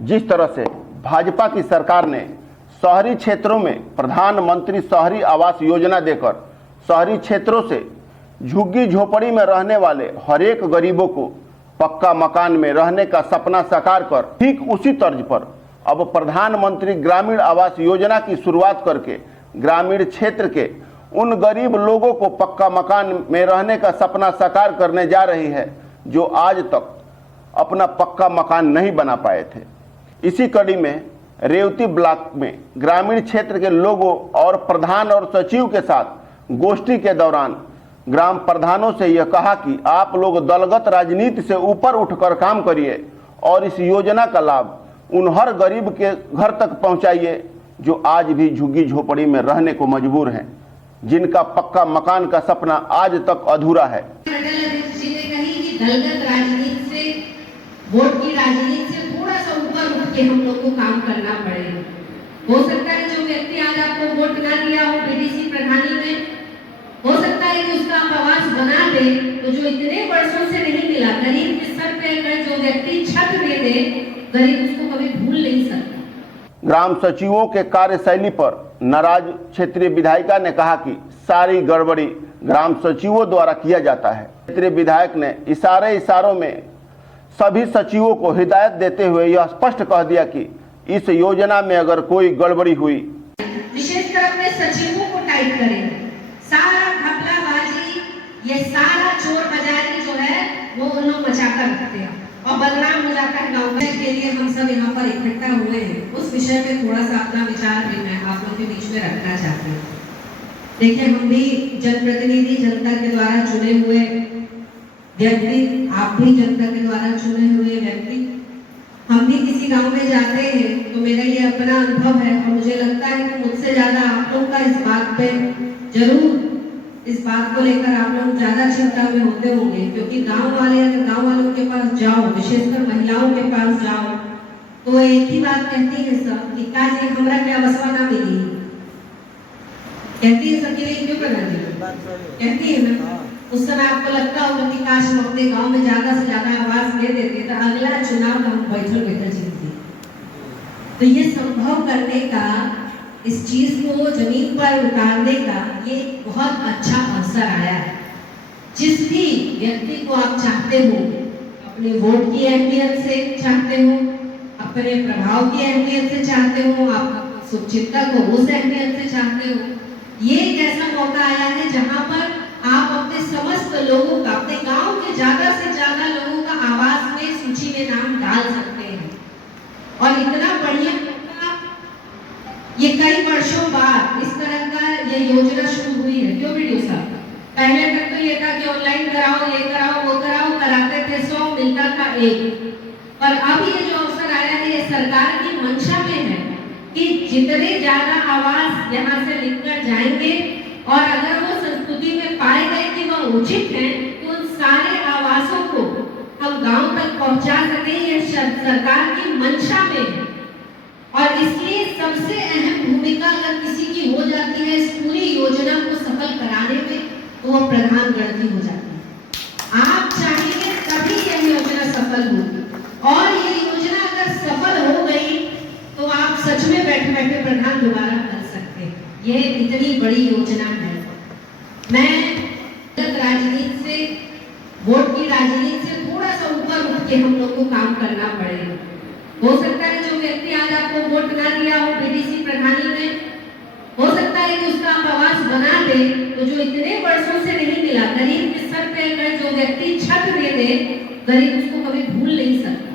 जिस तरह से भाजपा की सरकार ने शहरी क्षेत्रों में प्रधानमंत्री शहरी आवास योजना देकर शहरी क्षेत्रों से झुग्गी झोपड़ी में रहने वाले हर एक गरीबों को पक्का मकान में रहने का सपना साकार कर ठीक उसी तर्ज पर अब प्रधानमंत्री ग्रामीण आवास योजना की शुरुआत करके ग्रामीण क्षेत्र के उन गरीब लोगों को पक्का मकान में रहने का सपना साकार करने जा रही है जो आज तक अपना पक्का मकान नहीं बना पाए थे। इसी कड़ी में रेवती ब्लॉक में ग्रामीण क्षेत्र के लोगों और प्रधान और सचिव के साथ गोष्ठी के दौरान ग्राम प्रधानों से यह कहा कि आप लोग दलगत राजनीति से ऊपर उठकर काम करिए और इस योजना का लाभ उन हर गरीब के घर तक पहुंचाइए जो आज भी झुग्गी झोपड़ी में रहने को मजबूर हैं, जिनका पक्का मकान का सपना आज तक अधूरा है। दलगत राजनीति से, वोट की राजनीति से थोड़ा सा ऊपर उठ के हम लोग को काम करना पड़ेगा। हो सकता है जो व्यक्ति आज आपको वोट ना दिया हो बीडीसी प्रधानी में, हो सकता है कि उसका आप आवास बना दे, तो जो इतने वर्षों से नहीं मिला, गरीब के सर पे अगर जो व्यक्ति छत दे दे, गरीब उसको कभी भूल नहीं सकता। ग्राम सचिवों के कार्यशैली पर नाराज क्षेत्रीय विधायिका ने कहा कि सारी गड़बड़ी ग्राम सचिवों द्वारा किया जाता है। क्षेत्रीय विधायक ने इशारों में सभी सचिवों को हिदायत देते हुए यह स्पष्ट कह दिया कि इस योजना में अगर कोई गड़बड़ी हुई, विशेषकर अपने सचिवों को टाइट करें। सारा घपलाबाजी, ये सारा चोर बाजारी जो है वो उन लोग मचा कर रखते हैं और बदनाम हो जाता है गाँव के लिए। हम सब यहाँ पर इकट्ठा हुए हैं, उस विषय पे थोड़ा सा अपना विचार भी मैं आप लोगों के बीच में रखना चाहती हूँ। देखिए, हम भी जनप्रतिनिधि, जनता के द्वारा चुने हुए व्यक्ति, आप भी जनता के द्वारा चुने हुए व्यक्ति, हम भी किसी गांव में जाते हैं तो मेरा ये अपना अनुभव है और मुझे लगता है कि मुझसे ज्यादा आप लोग का इस बात पे जरूर, इस बात को लेकर आप लोग ज्यादा चिंता में होते होंगे, क्योंकि गांव वाले अगर गांव वालों के पास जाओ, विशेषकर महिलाओं के पास जाओ, तो वो एक ही बात कहती है सब कि काजी हमरा क्या बसवा ना मिली, कहती है सबके लिए, क्यों करना कहती है ना। उस समय आपको लगता होगा कि काश हम अपने गांव में ज्यादा से ज्यादा आवाज दे देते तो अगला चुनाव हम बैठल जीतते। तो ये संभव करने का, इस चीज को जमीन पर उतारने का ये बहुत अच्छा अवसर आया है। जिस भी व्यक्ति को आप चाहते हो, अपने वोट की अहमियत से चाहते हो, अपने प्रभाव की अहमियत से चाहते हो, आप सुचिंता को उस अहमियत से चाहते हो, ये एक ऐसा मौका आया है जहां पर आप अपने समस्त लोगों का, अपने गांव के ज्यादा से ज्यादा लोगों का आवास में सूची में नाम डाल सकते हैं। और इतना बढ़िया मौका, ये कई वर्षों बाद इस तरह का ये योजना शुरू हुई है। क्यों वीडियो साहब? पहले तक तो ये था कि ऑनलाइन कराओ, ये कराओ, वो कराओ, कराते थे 100, मिलता था 1। पर अब ये जो अवसर आया है, ये सरकार की मंशा में है कि जितने ज्यादा आवास यहाँ से लिखकर जाएंगे और अगर वो संस्कृति में पाए गए कि वह उचित है, तो उन सारे आवासों को हम गांव तक पहुंचा सके, ये सरकार की मंशा में है। और इसलिए सबसे अहम भूमिका अगर किसी की हो जाती है इस पूरी योजना को सफल कराने में, तो वो प्रधानगण की हो जाती है। आप चाहेंगे तभी यह योजना सफल होगी, और ये योजना अगर सफल हो गई तो आप सच में बैठे बैठे प्रधान दोबारा कर सकते हैं। ये इतनी बड़ी योजना है। मैं राजनीति से, वोट की राजनीति से थोड़ा सा ऊपर उठ के हम लोग को काम करना पड़ेगा। हो सकता है जो व्यक्ति आज आपको वोट ना दिया हो बीडीसी प्रधानी में, हो सकता है कि उसका आप आवास बना दे, तो जो इतने वर्षों से नहीं मिला, गरीब के सर पे अगर जो व्यक्ति छत दे दे, गरीब उसको कभी भूल नहीं सकता।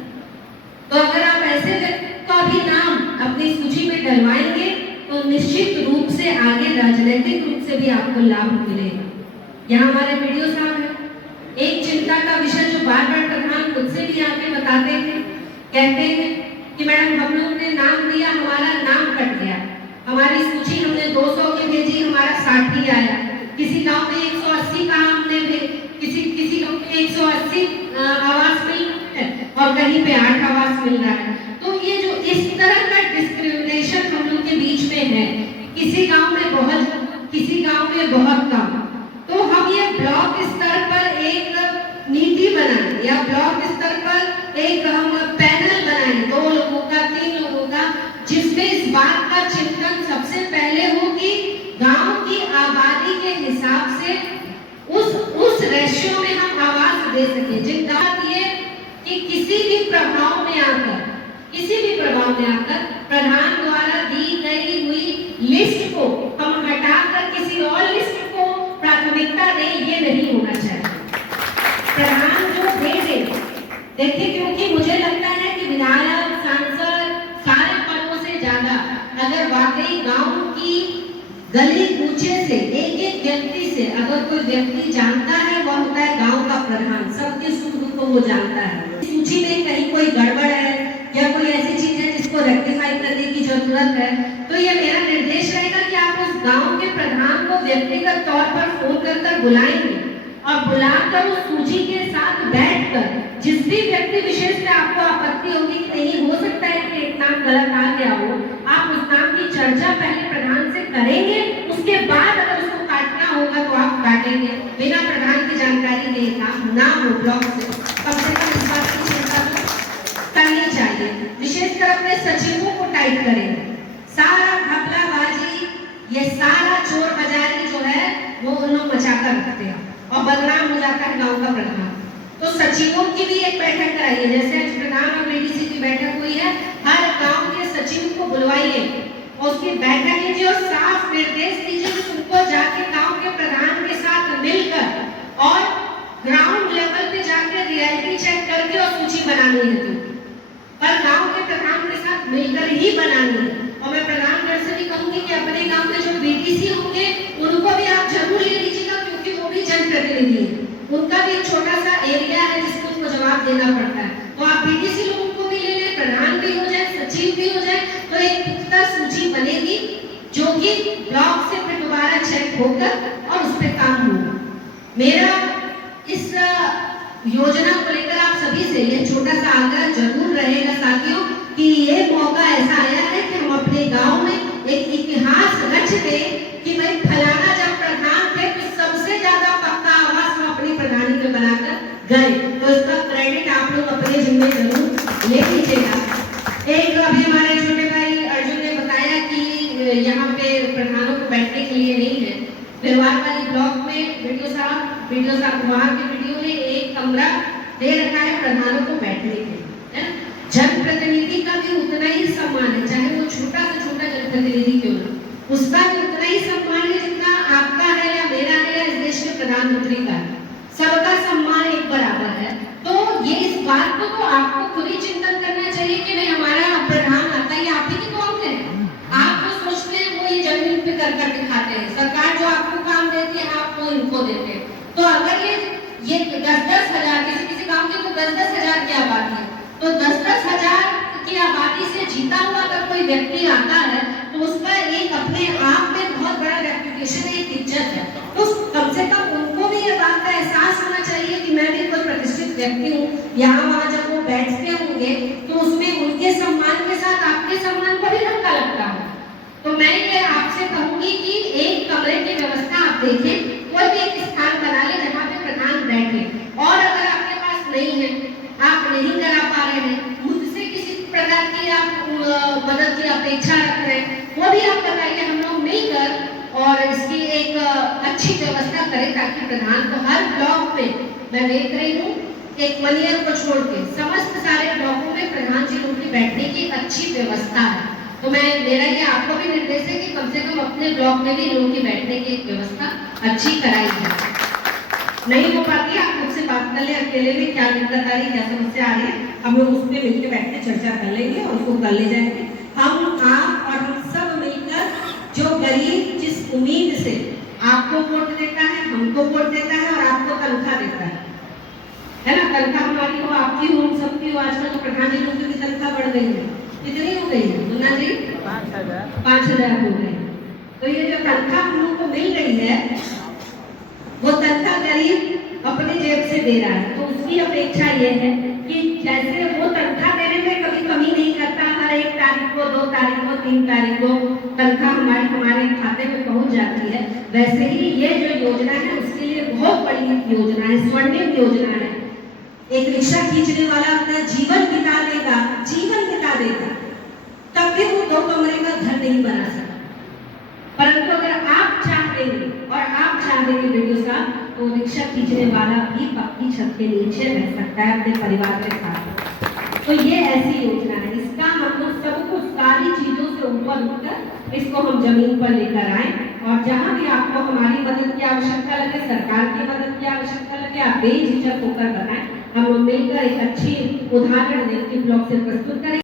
तो अगर आप ऐसे व्यक्ति का भी नाम अपनी सूची में डलवाएंगे तो निश्चित रूप से आगे राजनीतिक रूप से भी आपको लाभ मिलेगा। यहाँ हमारे वीडियो साहब हैं, एक चिंता का विषय जो बार बार प्रधान मुझसे भी आके बताते हैं, कहते हैं कि मैडम हम लोग ने नाम दिया, हमारा नाम कट गया, हमारी सूची हमने 200 की भेजी, हमारा 60 ही आया, किसी गांव में 180 का हमने किसी गांव में 180 आवास मिल रहा है और कहीं पे 8 आवास मिल रहा है। तो ये जो इस तरह का डिस्क्रिमिनेशन हम लोग के बीच में है, किसी गांव में बहुत, किसी गांव में बहुत कम, तो हम ये ब्लॉक स्तर पर एक नीति बनाएं या ब्लॉक स्तर पर एक हम पैनल बनाएं, 2 लोगों का गली कूचे से एक एक व्यक्ति से अगर कोई व्यक्ति जानता है, वह होता है गांव का प्रधान, सबके सुख दुख को वो जानता है। सूची में कहीं कोई गड़बड़ है या कोई ऐसी चीज है जिसको रेक्टिफाई करने की जरूरत है, तो ये मेरा निर्देश रहेगा कि आप उस गांव के प्रधान को व्यक्तिगत तौर पर फोन कर बुलाएंगे और बुलाकर उस सूची के साथ बैठकर जिस भी व्यक्ति विशेष में आपको आपत्ति होगी कि नहीं हो सकता है कि एक नाम गलत आ गया हो, आप उस नाम की चर्चा पहले प्रधान से करेंगे, उसके बाद अगर उसको काटना होगा तो आप काटेंगे। बिना प्रधान की जानकारी के काम ना हो ब्लॉक से कम इस बात की चिंता तो करनी चाहिए। विशेषकर अपने सचिवों को टाइट करेंगे। सारा घपलाबाजी, ये सारा चोर बाजारी जो है वो उन लोग मचा कर रखते हैं और बदनाम हो जाता है गांव का प्रधान। तो सचिवों की भी एक बैठक कराइए, जैसे आज प्रधान और बीडीसी की बैठक हुई है, हर गांव के सचिव को बुलवाइए और उसकी बैठक लीजिए और साफ निर्देश दीजिए कि उनको जाके गांव के प्रधान के साथ मिलकर और ग्राउंड लेवल पे जाके रियलिटी चेक करके और सूची बनानी है। तो पर गांव के प्रधान के साथ मिलकर ही बनानी है। और मैं प्रधानगढ़ से भी कहूंगी कि अपने गांव में जो बीडीसी होंगे उनको भी आप जरूर ले लीजिएगा, क्योंकि वो भी जनप्रतिनिधि है, उनका भी एक छोटा सा एरिया है जिसको उनको जवाब देना पड़ता है। तो आप बीडीसी लोगों को भी ले लें, प्रधान भी हो जाए, सचिव भी हो जाए, तो एक पुख्ता सूची बनेगी जो कि ब्लॉक से फिर दोबारा चेक होकर और उस पर काम होगा। मेरा इस योजना को लेकर आप सभी से ये छोटा सा आग्रह जरूर रहेगा साथियों कि ये मौका ऐसा आया है कि हम अपने गांव में एक इतिहास रच दें कि भाई फलाना जब प्रधान थे तो सबसे ज्यादा पक्का आवास हम अपनी प्रधानी में बनाकर गए। तो इसका क्रेडिट आप लोग अपने जिम्मे जरूर ले लीजिएगा। एक अभी हमारे छोटे भाई अर्जुन ने बताया कि यहाँ पे प्रधानों को बैठने के लिए नहीं है। बिरवार वाली ब्लॉक में वीडियो साहब वहाँ के वीडियो ने एक कमरा दे रखा है प्रधानों को बैठने के लिए। जनप्रतिनिधि का भी उतना ही सम्मान है, चाहे वो छोटा से छोटा जनप्रतिनिधि क्यों ना, उसका भी उतना ही सम्मान है जितना आपका है या मेरा है या इस देश के प्रधानमंत्री का है। सबका सम्मान एक बराबर है। तो ये इस बात को तो आपको खुद ही चिंतन करना चाहिए कि भाई हमारा प्रधान आता है, आप ही की कौन है। आप जो सोचते हैं वो ये जमीन पे कर कर दिखाते हैं। सरकार जो आपको काम देती है आप वो इनको देते हैं। तो अगर ये 10-10 हजार, किसी गांव की तो 10-10 हजार की आबादी है, तो 10-10 हजार की आबादी से जीता हुआ अगर कोई व्यक्ति आता है तो उसका एक अपने आप में बहुत बड़ा रेपुटेशन है, एक इज्जत है। तो कम से कम उनको भी ये बात का एहसास होना चाहिए कि मैं भी कोई प्रतिष्ठित व्यक्ति हूँ। यहाँ वहाँ जब वो बैठते होंगे तो उसमें उनके सम्मान के साथ आपके सम्मान को भी धक्का लगता है। तो मैं ये आपसे कहूंगी कि एक कमरे की व्यवस्था आप देखें, कोई भी एक स्थान बना ले जहाँ पे प्रधान बैठे। और अगर आपके पास नहीं है, आप नहीं करा पा रहे हैं, मुझसे किसी प्रकार की आप मदद की अपेक्षा रख रहे हैं, वो भी आप बताइए, हम लोग मिलकर और इसकी एक अच्छी व्यवस्था करें ताकि प्रधान को हर ब्लॉक में, मैं देख रही हूँ एक मनियर को छोड़ के समस्त सारे ब्लॉकों में प्रधान जी लोगों की बैठने की अच्छी व्यवस्था है। तो मेरा ये आपको भी निर्देश है कि कम से कम अपने ब्लॉक में भी लोगों की बैठने की एक व्यवस्था अच्छी कराई जाए। नहीं हो पाती आप मुझसे बात कर ले, अकेले में क्या दिक्कत आ रही, क्या समस्या आ रही है, हम लोग उस पर मिलकर बैठ के चर्चा कर लेंगे और उसको कर ले जाएंगे। हम आप और हम सब मिलकर, जो गरीब जिस उम्मीद से आपको वोट देता है, हमको वोट देता है और आपको तनख्वाह देता है ना, तनख्वाह हमारी हो, आपकी हो, हम सबकी हो। आजकल तो प्रधान जी लोगों की तनख्वाह बढ़ गई है, कितनी हो गई है मुन्ना जी? 5,000 हो गई। तो ये जो तनख्वाह हम लोग को मिल रही है वो तनख्वाह गरीब अपने जेब से दे रहा है। तो उसकी अपेक्षा ये है कि जैसे वो तनख्वाह देने में कभी कमी नहीं करता, हर 1 तारीख को, 2 तारीख को, 3 तारीख को तनख्वाह हमारे खाते में पहुंच जाती है, वैसे ही ये जो योजना है उसके लिए बहुत बड़ी योजना है, स्वर्णिम योजना है। एक रिक्शा खींचने वाला अपना जीवन बिता देगा, तब भी वो 2 कमरे का घर नहीं बना सकता। परंतु अगर आप चाहेंगे और आप चाहेंगे वीडियो साहब, तो रिक्शा खींचने वाला भी पक्की छत के नीचे रह सकता है अपने परिवार के साथ। तो ये ऐसी योजना है, इसका हम लोग सब कुछ सारी चीजों से ऊपर उठकर इसको हम जमीन पर लेकर आए। और जहाँ भी आपको हमारी मदद की आवश्यकता लगे, सरकार की मदद की आवश्यकता लगे, आप बेझिझक होकर बताएं। हम लोग मिलकर एक अच्छी उदाहरण ब्लॉक से प्रस्तुत करें।